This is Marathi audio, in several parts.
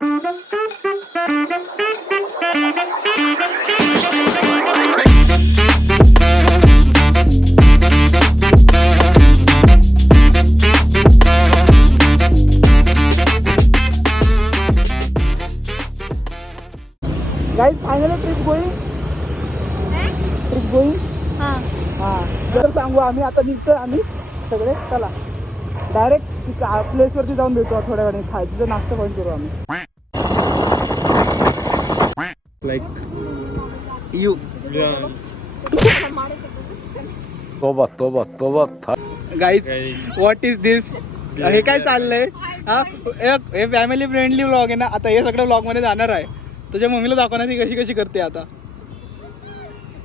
गाइस फायनली ट्रिप गोईंग हां जर सांगू आम्ही आता निघतोय आम्ही सगळे चला डायरेक्ट प्लेसवरती जाऊन भेटू थोड्या वेळाने खायचं नाश्ता पण करू आम्ही लाईक यू तोबा गाईज व्हॉट इज दिस हे काय चाललंय हा हे फॅमिली फ्रेंडली व्लॉग आहे ना आता हे सगळं व्लॉग मध्ये जाणार आहे तुझ्या मम्मीला दाखवणार ती कशी कशी करते आता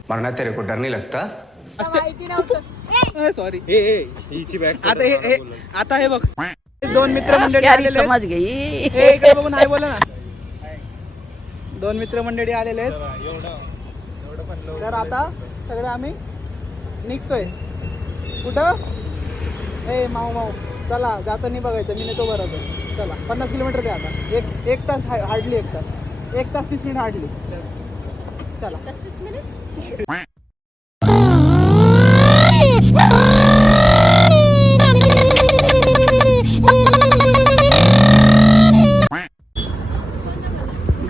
मरना तेरे को डर नहीं लगता सॉरी आता हे बघ दोन मित्रमंडळी आलेले समज गई इकडे बघून हाय बोला ना दोन मित्रमंडळी आलेले आहेत तर आता सगळे आम्ही निघतोय कुठं ए माऊ चला जाताना बघायचं मी नेतो बरोबर चला 50 किलोमीटर द्या आता एक तास हार्डली 1 तास 30 मिनिट हार्डली चला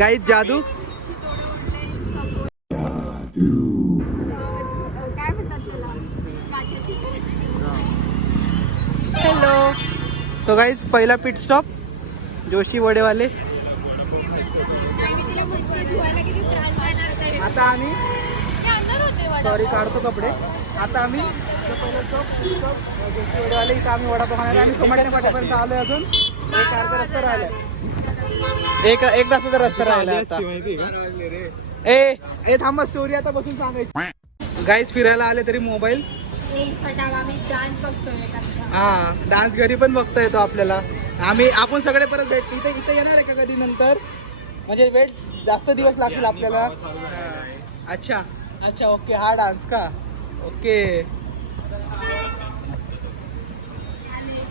गाईज जादू हॅलो सो गाईज पहिला पिट स्टॉप जोशी वडेवाले आता आम्ही सॉरी काढतो कपडे आता आम्ही पहिला स्टॉप जोशी वडेवाले इथं आम्ही वडापाव खाणार आम्ही सोमाटणे फाट्यापर्यंत आलोय अजून एक अर्धा रस्ता राहिलाय एक तासाचा रस्ता राहिला आता ए थांबा स्टोरी आता बसून सांगायची गाईज फिरायला आले तरी मोबाईल हा डान्स घरी पण बघता येतो आपल्याला आपण सगळे परत भेट इथे येणार आहे का कधी नंतर म्हणजे वेट जास्त दिवस लागतील आपल्याला अच्छा ओके हा डान्स का ओके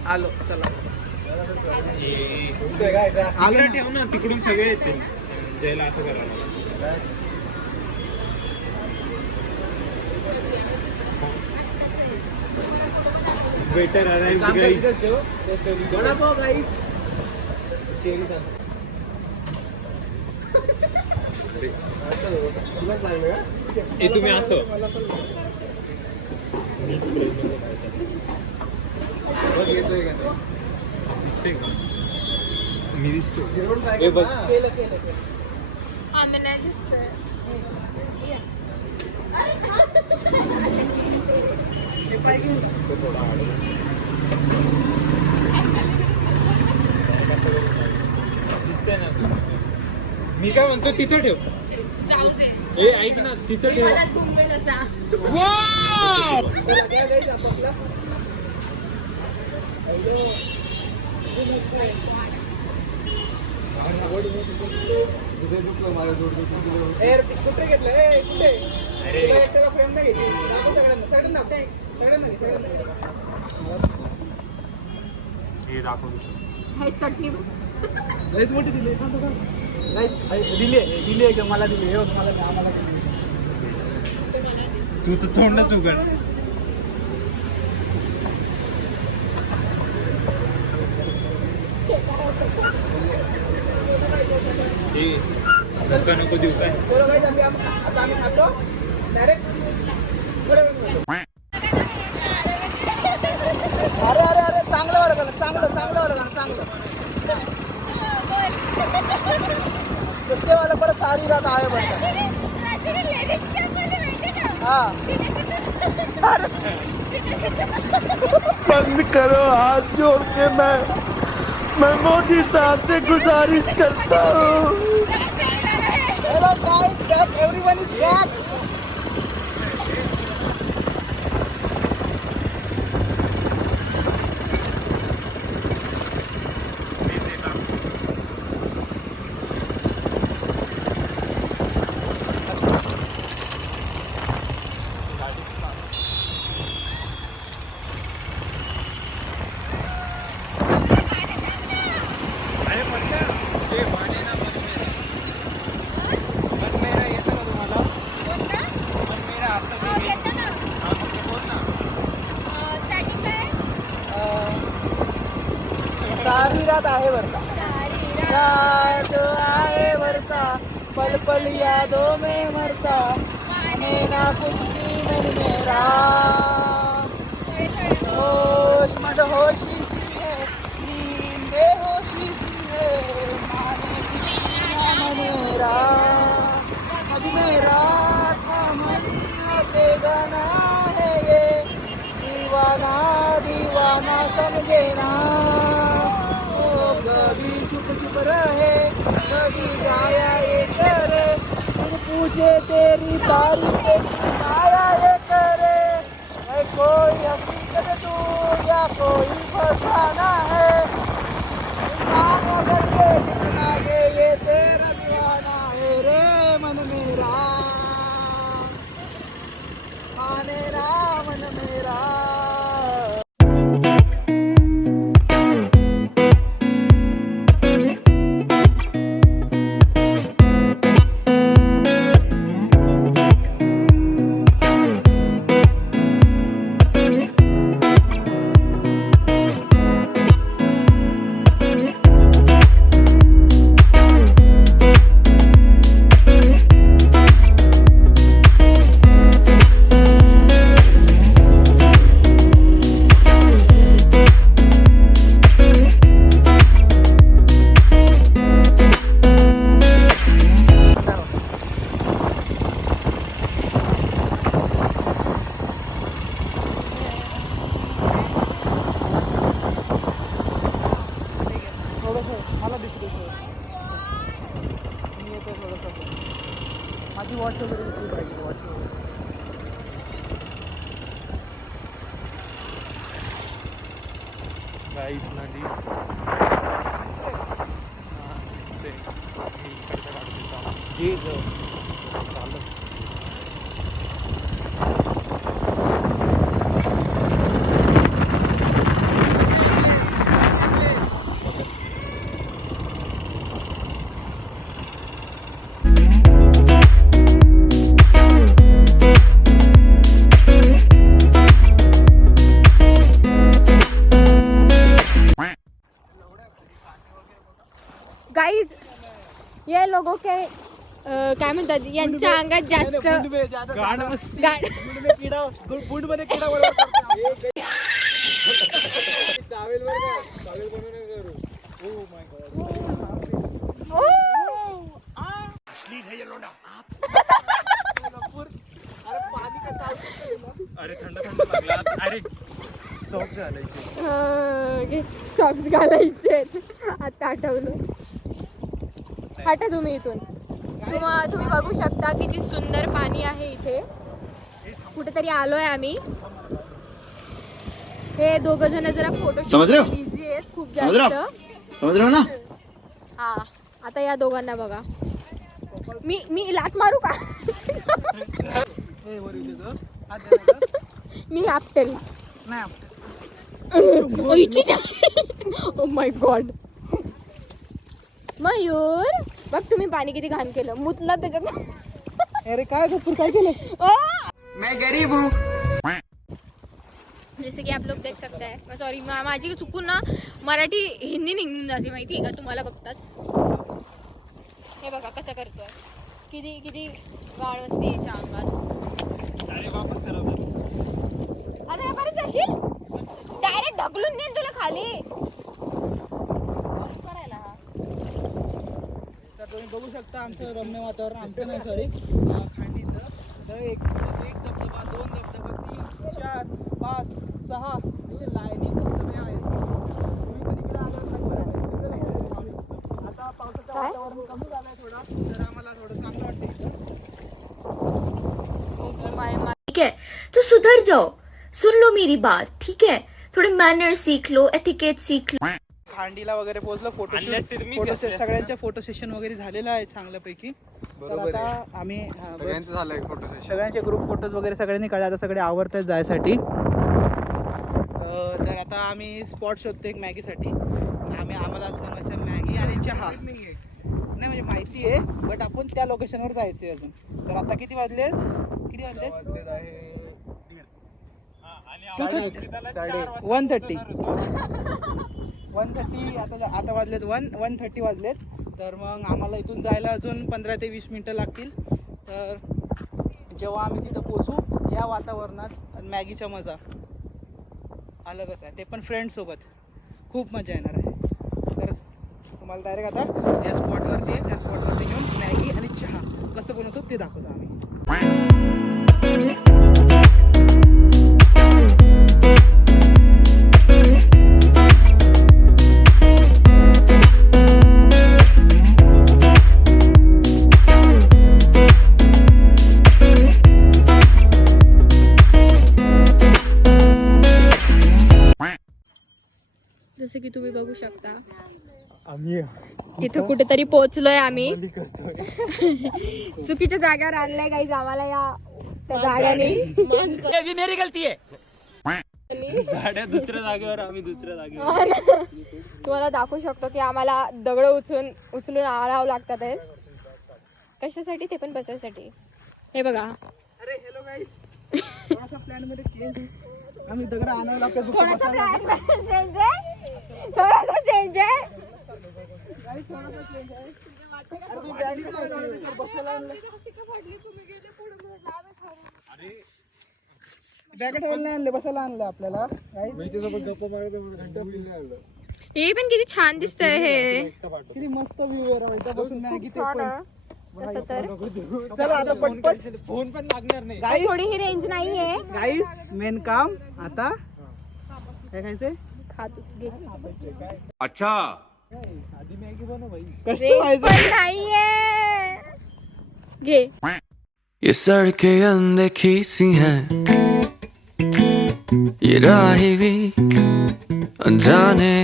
आलो चला आग्रा ठेव ना तिकडून सगळे येते जयला असं करायला बेटर गाईस वडापाव गाईस तुम्ही असं दिसते का मी दिसतो हे बघ आम्ही नाही दिसतोय दिसते ना मी काय म्हणतो तिथं ठेव जाऊ दे ए ऐक ना तिथं ठेव मला घुमेल असा कुठे घेतलं कुठे फ्रेम नाही घेतली सगळ्यांना हे दाखव हे चटणी लयच मोठी दिली दिली एकदम मला दिली हे होतं मला आम्हाला दिली तू तर तोंडच उघड धक्का नको देऊ काय आता आम्ही खाल्लो डायरेक्ट अरे चांगलं वाला चांगलं वाला परत सारी रात आहे बंद करो हाथ जोड़ के मैं मोदी साहब से गुजारिश करता हूँ Hello guys, everyone is back. अरे पल पल यादों में मरता हमें ना कुछ भी नहीं मेरा होश मदहोशी सी है नींद बेहोशी सी है माने दुनिया में मेरा अब मेरा था मरना बेगाना है ये दीवाना दीवाना समझे ना ओ कभी चुप चुप रहे कभी गाया ये करे फिर पूछे तेरी तारीफ गाया ये करे है कोई हकीकत तू या कोई फसाना है इंसान अगर ये जितना ये तेरा दीवाना है रे मन मेरा माने ना मन मेरा मला दिसतो मी येतो थोडंसं माझी वॉच वगैरे दिसली पाहिजे वॉच वगैरे गाईस नदी दिसते हे चालत गाईज या लोगों के काय म्हणतात यांच्या अंगात जास्त गाड गाड किडा बुंड मध्ये किडा बरोबर चावेल बर का चावेल बनवून करू ओ माय गॉड ओ अरे पाणी का चालू अरे थंड थंड लागला अरे सॉक्स घालायचे सॉक्स घालायचे आता आठवलं हटा तुम्ही इथून तुम्ही बघू शकता किती सुंदर पाणी आहे इथे कुठेतरी आलोय आम्ही हे दोघ जण जरा फोटो बिझी आहेत खूप जास्त समझ रहे हो ना हा आता या दोघांना बघा मी लात मारू का हे वर येऊ दे ग हात दे ना ग. मी आपटेल नाही Apte. Oh my God Mayur बघ तुम्ही पाणी किती घाण केलं मुतला त्याच्यात अरे काय गप्पूर काय केलं मैं गरीब हूँ जैसे की आप लोग देख सकते हैं सॉरी माझी चुकून ना मराठी हिंदी निघून जाते माहिती आहे का तुम्हाला बघताच हे बघा कसं करतोय किती किती वाळ असते याच्या अंगात अरे वापस करा आता या परत जाशील डायरेक्ट ढकलून देईन तुला खाली करायला हा तर तुम्ही बघू शकता आमचं रम्य वातावरण आमचं नाही सॉरी खांडीचं तर एक धबधबा 2 धबधबा 3 4 5 6 असे लाईनी धबधबे आहेत तुम्ही कधी इकडे आल्यावर आता पावसाचं काय? वातावरण कमी झालंय थोडा तर आम्हाला थोडं चांगलं वाटतं इथं ठीक है तो सुधर जाओ सुन लो मेरी बात ठीक है थोड़े मैनर सीख लो एथिकेट सीख लो खांडीला वगैरे पोहोचलो आणले असते तुम्ही फोटो असले असते सगळ्यांच्या फोटो सेशन वगैरे झालेलं आहे चांगल्यापैकी बरोबर तर आहे. आता आम्ही सगळ्यांचं झालंय फोटो सेशन सगळ्यांचे ग्रुप फोटोज वगैरे सगळ्यांनी काढले आता सगळे आवडतात जायसाठी तर आता आम्ही स्पॉट शोधतो एक मॅगीसाठी आम्हाला आज बनवायचं मॅगी आणि चहा नाही म्हणजे माहिती आहे बट आपण त्या लोकेशनवर जायचं आहे अजून तर आता किती वाजलेत 1:30 आता वाजलेत 1:30 वाजलेत तर मग आम्हाला इथून जायला अजून 15 ते 20 मिनटं लागतील. तर जेव्हा आम्ही तिथं पोचू या वातावरणात आणि मॅगीचा मजा अलगच आहे, ते पण फ्रेंड्ससोबत खूप मजा येणार आहे. तर तुम्हाला डायरेक्ट आता या स्पॉटवरती आहे, त्या स्पॉटवरती घेऊन मॅगी आणि चहा कसं बनवतो ते दाखवतो आम्ही. जसं की तुम्ही बघू शकता आम्ही इथं कुठेतरी पोहोचलोय आम्ही. चुकीच्या जागेवर आणलंय काही आम्हाला या त्या गाड्याने. मेरी गलती आहे. झाड्या दुसऱ्या जागेवर, आम्ही दुसऱ्या जागेवर. तुम्हाला दाखवू शकतो की आम्हाला दगड उचलून आणावं लागतात आहे. कशासाठी? ते पण बसायसाठी. हे बघा, अरे हॅलो गाईज, थोडासा प्लॅन मध्ये चेंज. आम्ही दगड आणायला लागतो. थोडासा चेंज आहे. बॅगेट नाही आणले, बसायला आणलं आपल्याला. हे पण किती छान दिसतंय. हे किती मस्त व्ह्यू आहे इथं बसून मॅगी ते पण. तसं तर चला आता पटपट. फोन पण लागणार नाही. गाईज थोडी ही रेंज नाहीये. गाईज मेन काम आता काय खायचंय? अच्छा आधी मॅगी बनव भाई. कसं रेंज व्हायचं? पण नाहीये. घे. ये सड़कें अनदेखी सी हैं, ये राहें भी अनजाने,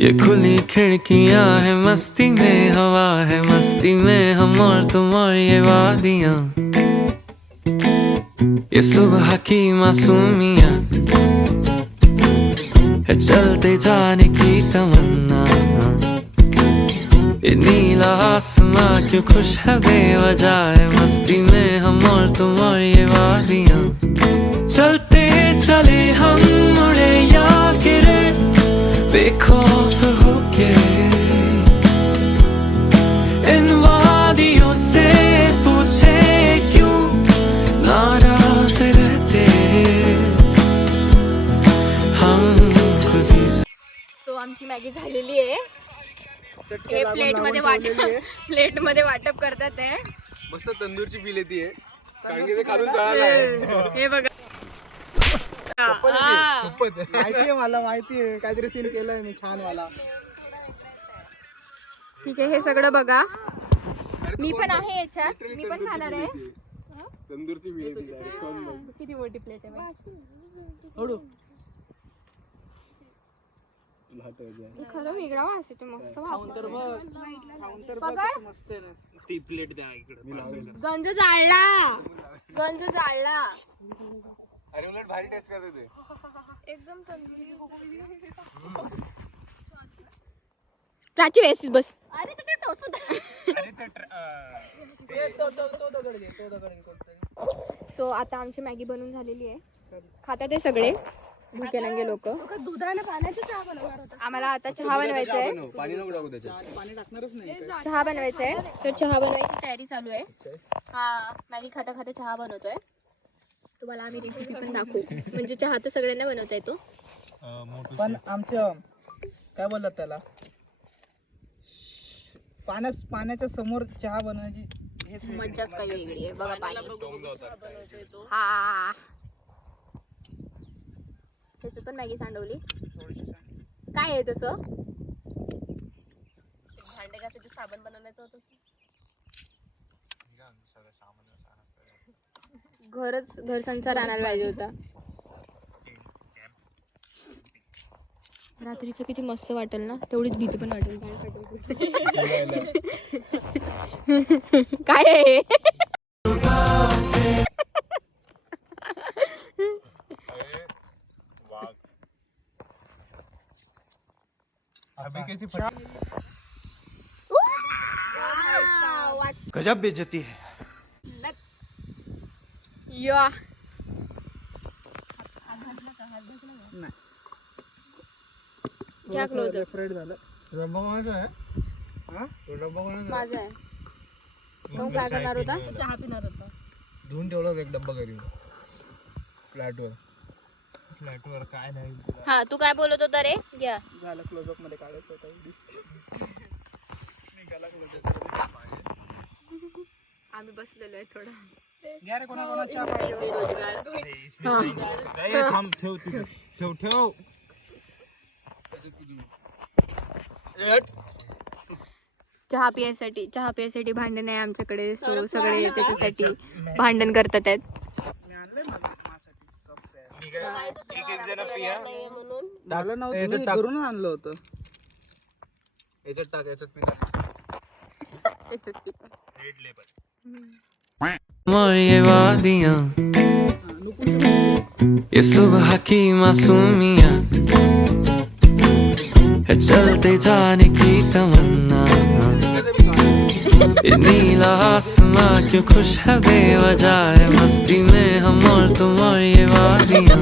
ये खुली खिड़कियां है, मस्ती में हवा है, मस्ती में हम और तुम और ये वादियां, ये सुबह की मासूमियत है, चलते जाने की तमन्ना, ये नीला आसमां क्यों खुश है बेवजह है, मस्ती में हम और तुम और ये वादियां, चलते चले हम मुड़े या गिरे बेखौफ होके इन वादियों से, पूछे क्यों नाराज रहते हम खुद ही से. सो आमची मॅगी झालेली आहे. चटके हे लागून प्लेट मध्ये लावून ठेवलेली आहे. प्लेट मध्ये वाटप करतात आहे. मस्त तंदूरची फील येते, कारण की ते खालून जळालं आहे. हे बघा. माहितीये मला, माहितीये काहीतरी सीन केलंय मी छान वाला. ठीक आहे, हे सगळं बघा. मी पण आहे याच्यात, मी पण खाणार आहे. तंदूरची फील येते. किती मोठी प्लेट आहे बघ. हळू. हे खरं वेगळा वास येतो, मस्त वास खाऊन तर येतो. बघ, खाऊन तर बघ, बघा. किती मस्त आहे ना. ती प्लेट द्या इकडे. गंज जाळला, गंज जाळला. अरे उलट भारी टेस्ट करते ते. एकदम तंदुरी. प्राची व्यवस्थित बस. अरे ते टोचू दे. तो दगड घे, तो दगड घे कोणतरी. सो आता आमची मॅगी बनवून झालेली आहे. खातात ते सगळे भुके नंगे लोक. दुधाने पाण्याची चहा बनवणार होता. आम्हाला आता चहा बनवायचा आहे. पाणी नको टाकू त्याच्यात. पाणी टाकणारच नाही काय. चहा बनवायचा आहे, तर चहा बनवायची तयारी चालू आहे. हा मॅगी खाता खाता चहा बनवतोय. तुम्हाला आम्ही रेसिपी पण दाखवू. म्हणजे चहा तर सगळ्यांना बनवता येतो. पण आमच्या काय बोलतात त्याला, पाण्याच्या समोर चहा बनवायची हेच वेगळी. मज्जाच काही वेगळी आहे. बघा पाणी. हा त्याच्यात पण मॅगी सांडवली. काय आहे तसं? भांडे घासायचे साबण बनवण्याचं होतं. घर संसार आणायला पाहिजे होता. रात्रीचं किती मस्त वाटेल ना, तेवढीच भीती पण वाटेल. काय आहे? गजब बेइज्जती है. या नाही. क्या क्लोज फ्रेड झालं. बनवायचं आहे. माझा आहे तो काय करणार होता? चहा पिणार होता. धुवून ठेवला होता एक डब्बा घरी फ्लॅटवर. काय नाही हा तू काय बोलत होता रे? घ्या झालं क्लोजअप मध्ये काढायचं होतं. आम्ही बसलेलो आहे थोडं. घ्या रे कोणाकोणाची चहा पाहिजे. थांब ठेव तू ठेव चहा पियासाठी भांडण आहे आमच्याकडे. सो सगळे त्याच्यासाठी भांडण करतात आहेत. मी आणलंय माझ्यासाठी कप प्यायला. एक जण पिया झालं नव्हतं मी घरून आणलं होतं. याच्यात टाक याच्यात पी. त्याच्यात पिता. रेड लेबल और ये वादियां, ये सुबह की मासूमियत है, चलते जाने की तमन्ना, ये नीला आसमां क्यों खुश है बेवजह है, मस्ती में हम और तुम और ये वादियां,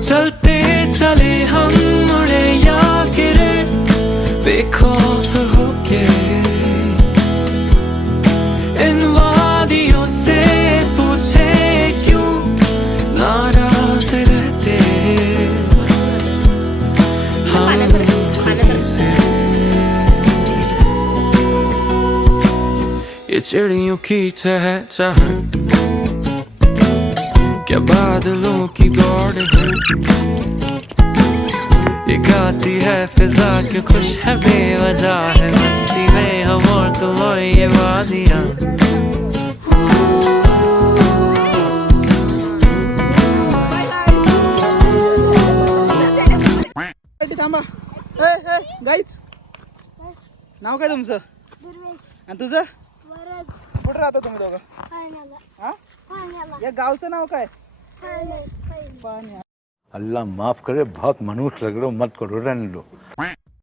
चलते चले हम मुड़े या गिरे बेखौफ होके इन वादियों से, पूछे क्यों नाराज रहते हम खुद से। ये चिड़ियों की चहचहाट, क्या बादलों की दौड़ है, ये गाती है फिजा क्यों खुश है बेवजह है, मस्ती में हम और तुम और ये वादियां। थांबा गाईच. नाव काय तुमचं? आणि तुझं? कुठं राहता तुम्ही दोघं? हा? या गावचं नाव काय? पाणी. अल्लाह माफ करे, बहुत मनुष्य लग रहे हो, मत करो, रहने दो.